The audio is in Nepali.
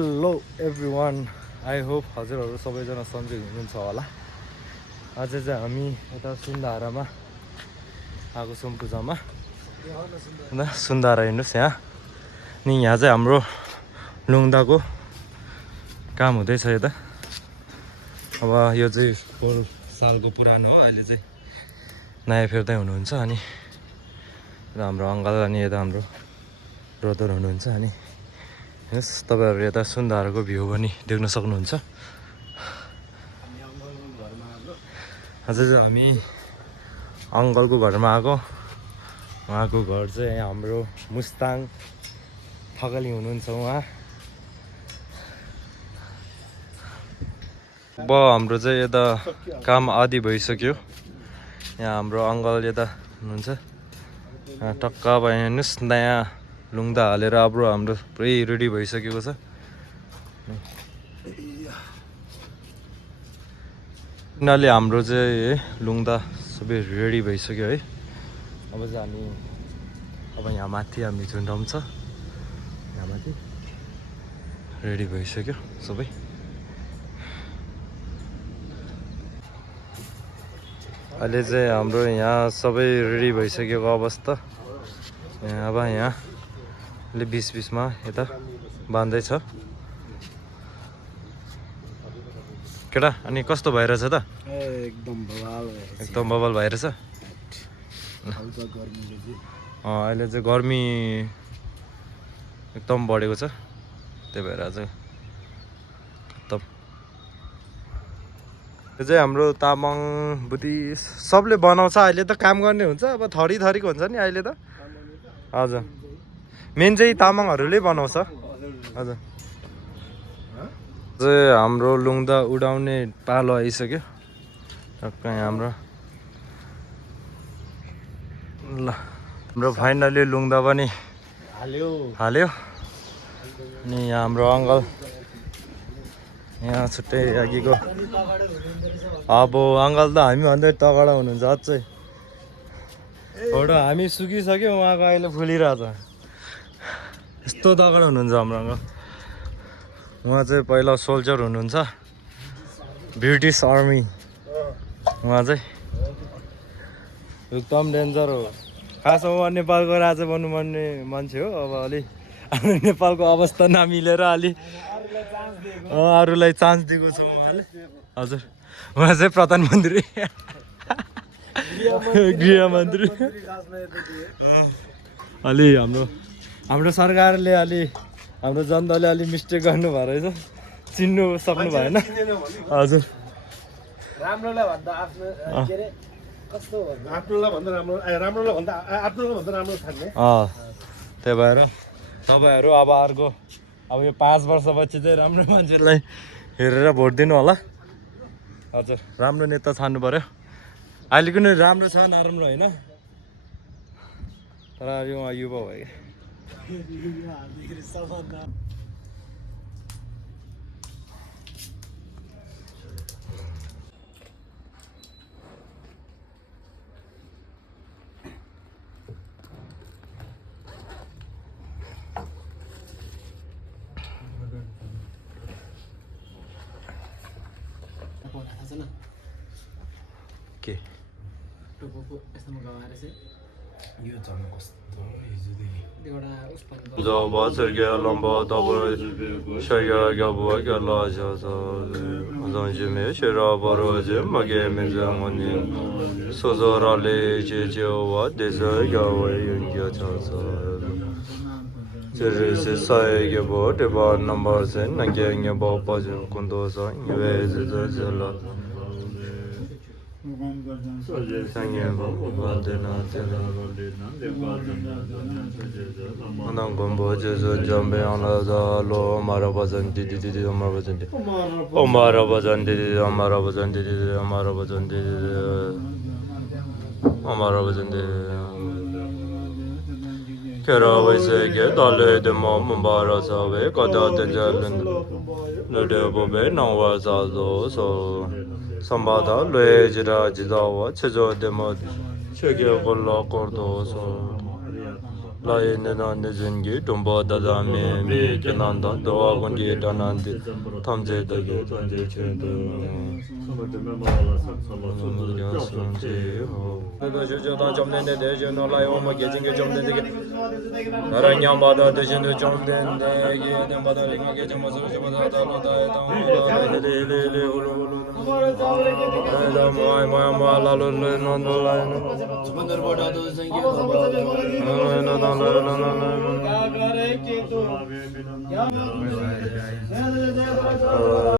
हेलो एभ्रिवान आई होप हजुरहरू सबैजना सन्चै हुनुहुन्छ होला। आज चाहिँ हामी यता सुन्दारामा आएको छौँ पूजामा। सुन्दारा हेर्नुहोस् यहाँ नि, यहाँ चाहिँ हाम्रो लुङ्दाको काम हुँदैछ यता। अब यो चाहिँ पोहोर सालको पुरानो हो, अहिले चाहिँ नयाँ फेर्दै हुनुहुन्छ। अनि हाम्रो अङ्कल अनि यता हाम्रो ब्रदर हुनुहुन्छ। अनि हेर्नुहोस् तपाईँहरू यता सुन्दाराको भ्यू पनि देख्न सक्नुहुन्छ। आज चाहिँ हामी अङ्कलको घरमा आएको। उहाँको घर चाहिँ हाम्रो मुस्ताङ थकाली हुनुहुन्छ उहाँ। अब हाम्रो चाहिँ यता काम आदि भइसक्यो। यहाँ हाम्रो अङ्कल यता हुनुहुन्छ। टक्क अब हेर्नुहोस् नयाँ लुङ्दा हालेर अब हाम्रो पुरै रेडी भइसकेको छ। यिनीहरूले हाम्रो चाहिँ लुङ्दा सबै रेडी भइसक्यो है। अब चाहिँ हामी यहाँ माथि हामी जुन रम छ यहाँ माथि रेडी भइसक्यो सबै। अहिले चाहिँ हाम्रो यहाँ सबै रेडी भइसकेको अवस्था। अब यहाँ ले बिचमा यता बाँध्दैछ केटा। अनि कस्तो भइरहेछ त? एकदम बवाल भइरहेछ। अहिले चाहिँ गर्मी एकदम बढेको छ, त्यही भएर चाहिँ खत्तम। यो चाहिँ हाम्रो तामाङ बुद्धिस्ट सबले बनाउँछ। अहिले त काम गर्ने हुन्छ, अब थरी थरीको हुन्छ नि अहिले त। हजुर, मेन चाहिँ तामाङहरूले बनाउँछ। हजुर, चाहिँ हाम्रो लुङ्दा उडाउने पालो आइसक्यो टक्क हाम्रो। ल हाम्रो फाइनली लुङ्दा पनि हाल्यो। अनि यहाँ हाम्रो अङ्कल यहाँ छुट्टै अघिको। अब अङ्कल त हामी भन्दै तगडा हुनुहुन्छ अझै। फोटो हामी सुकिसक्यो, उहाँको अहिले फुलिरहेछ। यस्तो तगडा हुनुहुन्छ हाम्रो अङ्कल। उहाँ चाहिँ पहिला सोल्जर हुनुहुन्छ, ब्रिटिस आर्मी। उहाँ चाहिँ एकदम डेन्जर हो। खासमा उहाँ नेपालको राजा बन्नुपर्ने मान्छे हो। अब अलि हाम्रो नेपालको अवस्था नमिलेर अलि अरूलाई चान्स दिएको छ उहाँले। हजुर, उहाँ चाहिँ प्रधानमन्त्री गृहमन्त्री। अलि हाम्रो सरकारले अलि हाम्रो जनताले अलि मिस्टेक गर्नु भयो रहेछ, चिन्नु सक्नु भएन। हजुर, राम्रोलाई भन्दा आफ्नो के रे कस्तो आफ्नोलाई भन्दा राम्रोलाई भन्दा आफ्नोलाई भन्दा राम्रो ठान्ने। त्यही भएर तपाईँहरू अब अर्को अब यो 5 वर्षपछि चाहिँ राम्रो मान्छेलाई हेरेर भोट दिनु होला। हजुर, राम्रो नेता छान्नु पर्यो। अहिले कुनै राम्रो छ नराम्रो होइन, तर यो युवा भयो क्या। के जब सर्गे लम्बा तब सर्गे गबुवा के लाजा जंजिमे शेरा बरोजे मगे मेजंगनी सोजोराले जेजेवा देजा गावे युंग्या चाचा जेसे सायगे बो देबा नंबर से नंगे बो पाजु कुंदोसा वे जला 상해 반대나 난 건보제서 점배하나다 로 말아봐선 디디디 말아봐선 말아봐선 디디 말아봐선 디디 말아봐선 디디 말아봐선 디디 결혼해서게 달래데 몸 말아서 왜 거다 된자는 너들 보면 나와서서 संवादा लेजरा जिदावा छजो देमो छगे बोलो करदोसो 라이 내난데 전기 돈보 다다메 미 견난다 도와군지 다난데 탐제다게 던제체도 내가 저저다 점내데 대전도 라이오 뭐 계진게 점내데 나랑냥마다 대전도 점내데 이게 내마다 이게 점어서 저마다 다다다 레레레레 오로오로 뭐야 라로레 논노라이 주문들보다도 생겨 아